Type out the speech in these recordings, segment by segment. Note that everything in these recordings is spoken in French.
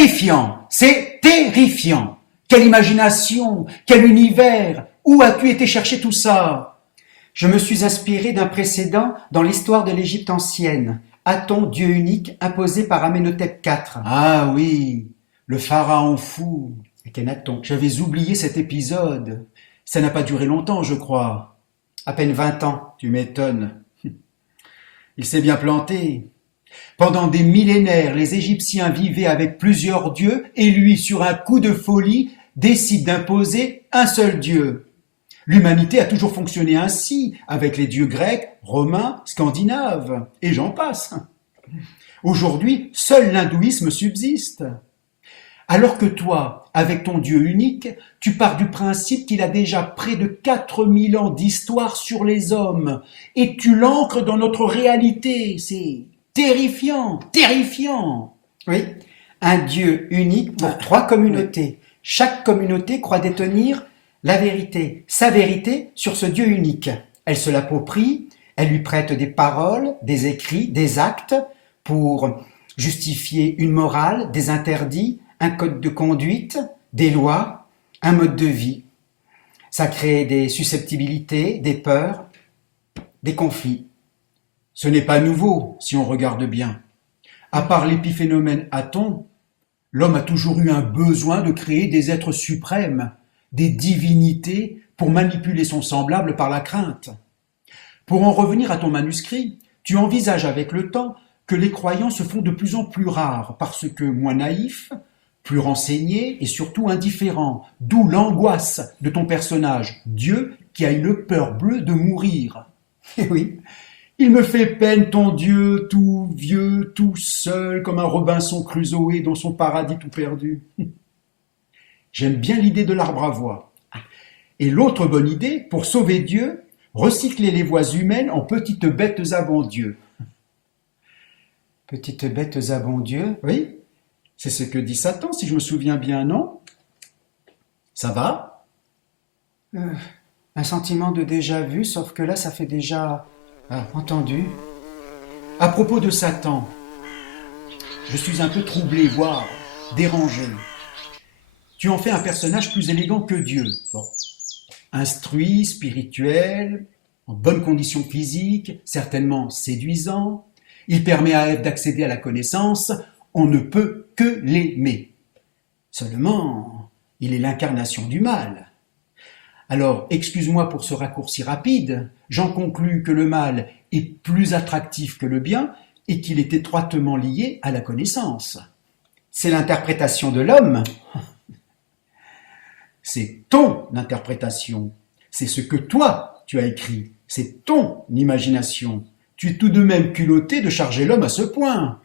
terrifiant, c'est terrifiant. Quelle imagination, quel univers, où as-tu été chercher tout ça? Je me suis inspiré d'un précédent dans l'histoire de l'Égypte ancienne. Aton, dieu unique, imposé par Amenhotep IV. Ah oui, le pharaon fou. Akhenaton. J'avais oublié cet épisode. Ça n'a pas duré longtemps, je crois. À peine 20 ans. Tu m'étonnes. Il s'est bien planté. Pendant des millénaires, les Égyptiens vivaient avec plusieurs dieux et lui, sur un coup de folie, décide d'imposer un seul dieu. L'humanité a toujours fonctionné ainsi, avec les dieux grecs, romains, scandinaves, et j'en passe. Aujourd'hui, seul l'hindouisme subsiste. Alors que toi, avec ton Dieu unique, tu pars du principe qu'il a déjà près de 4000 ans d'histoire sur les hommes, et tu l'ancres dans notre réalité. C'est terrifiant, terrifiant. Oui, un Dieu unique pour 3 communautés. Chaque communauté croit détenir la vérité, sa vérité sur ce Dieu unique. Elle se l'approprie, elle lui prête des paroles, des écrits, des actes pour justifier une morale, des interdits, un code de conduite, des lois, un mode de vie. Ça crée des susceptibilités, des peurs, des conflits. Ce n'est pas nouveau, si on regarde bien. À part l'épiphénomène Aton, l'homme a toujours eu un besoin de créer des êtres suprêmes, des divinités pour manipuler son semblable par la crainte. Pour en revenir à ton manuscrit, tu envisages avec le temps que les croyants se font de plus en plus rares parce que moins naïfs, plus renseignés et surtout indifférents, d'où l'angoisse de ton personnage, Dieu, qui a une peur bleue de mourir. Et oui, il me fait peine ton Dieu, tout vieux, tout seul, comme un Robinson Crusoe dans son paradis tout perdu. J'aime bien l'idée de l'arbre à voix. Et l'autre bonne idée, pour sauver Dieu, recycler les voix humaines en petites bêtes à bon Dieu. petites bêtes à bon Dieu. Oui, c'est ce que dit Satan, si je me souviens bien, non? Ça va? Un sentiment de déjà-vu, sauf que là, ça fait déjà entendu. À propos de Satan, je suis un peu troublé, voire dérangé. Tu en fais un personnage plus élégant que Dieu. Bon. Instruit, spirituel, en bonne condition physique, certainement séduisant. Il permet à Ève d'accéder à la connaissance. On ne peut que l'aimer. Seulement, il est l'incarnation du mal. Alors, excuse-moi pour ce raccourci rapide, j'en conclus que le mal est plus attractif que le bien et qu'il est étroitement lié à la connaissance. C'est l'interprétation de l'homme. C'est ton interprétation, c'est ce que toi tu as écrit, c'est ton imagination. Tu es tout de même culotté de charger l'homme à ce point.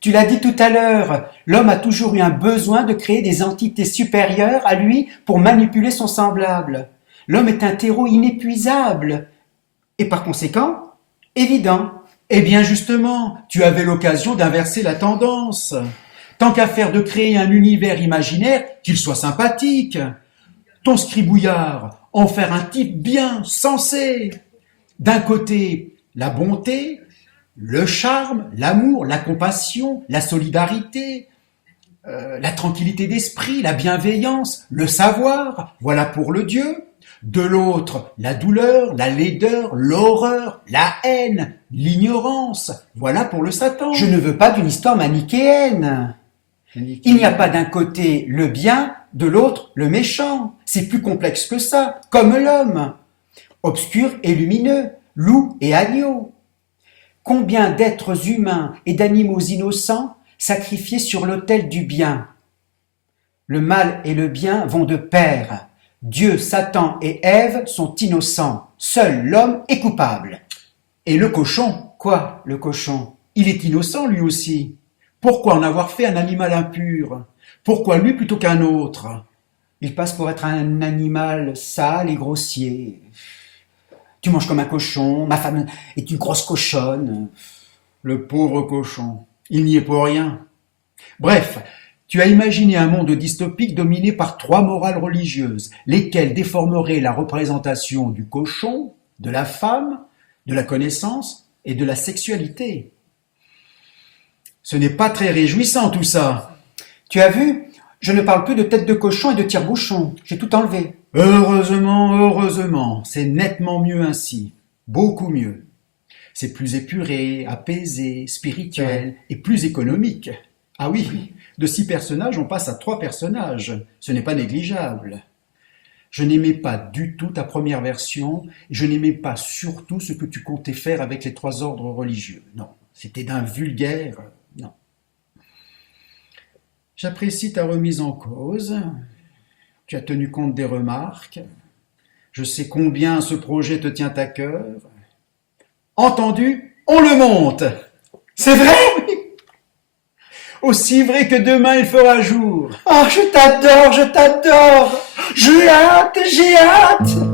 Tu l'as dit tout à l'heure, l'homme a toujours eu un besoin de créer des entités supérieures à lui pour manipuler son semblable. L'homme est un terreau inépuisable et par conséquent, évident. Eh bien justement, tu avais l'occasion d'inverser la tendance. Tant qu'à faire de créer un univers imaginaire, qu'il soit sympathique. Ton scribouillard, en faire un type bien, sensé. D'un côté, la bonté, le charme, l'amour, la compassion, la solidarité, la tranquillité d'esprit, la bienveillance, le savoir, voilà pour le Dieu. De l'autre, la douleur, la laideur, l'horreur, la haine, l'ignorance, voilà pour le Satan. Je ne veux pas d'une histoire manichéenne. Il n'y a pas d'un côté le bien, de l'autre le méchant. C'est plus complexe que ça, comme l'homme. Obscur et lumineux, loup et agneau. Combien d'êtres humains et d'animaux innocents sacrifiés sur l'autel du bien? Le mal et le bien vont de pair. Dieu, Satan et Ève sont innocents. Seul l'homme est coupable. Et le cochon? Quoi, le cochon? Il est innocent lui aussi. Pourquoi en avoir fait un animal impur? Pourquoi lui plutôt qu'un autre? Il passe pour être un animal sale et grossier. Tu manges comme un cochon, ma femme est une grosse cochonne. Le pauvre cochon, il n'y est pour rien. Bref, tu as imaginé un monde dystopique dominé par 3 morales religieuses, lesquelles déformeraient la représentation du cochon, de la femme, de la connaissance et de la sexualité. Ce n'est pas très réjouissant tout ça. Tu as vu? Je ne parle plus de tête de cochon et de tire-bouchon. J'ai tout enlevé. Heureusement, heureusement, c'est nettement mieux ainsi. Beaucoup mieux. C'est plus épuré, apaisé, spirituel et plus économique. Ah oui, de 6 personnages, on passe à 3 personnages. Ce n'est pas négligeable. Je n'aimais pas du tout ta première version, et je n'aimais pas surtout ce que tu comptais faire avec les 3 ordres religieux. Non, c'était d'un vulgaire. Non. J'apprécie ta remise en cause. Tu as tenu compte des remarques. Je sais combien ce projet te tient à cœur. Entendu, on le monte. C'est vrai? Aussi vrai que demain il fera jour. Oh, je t'adore, je t'adore. J'ai hâte, j'ai hâte.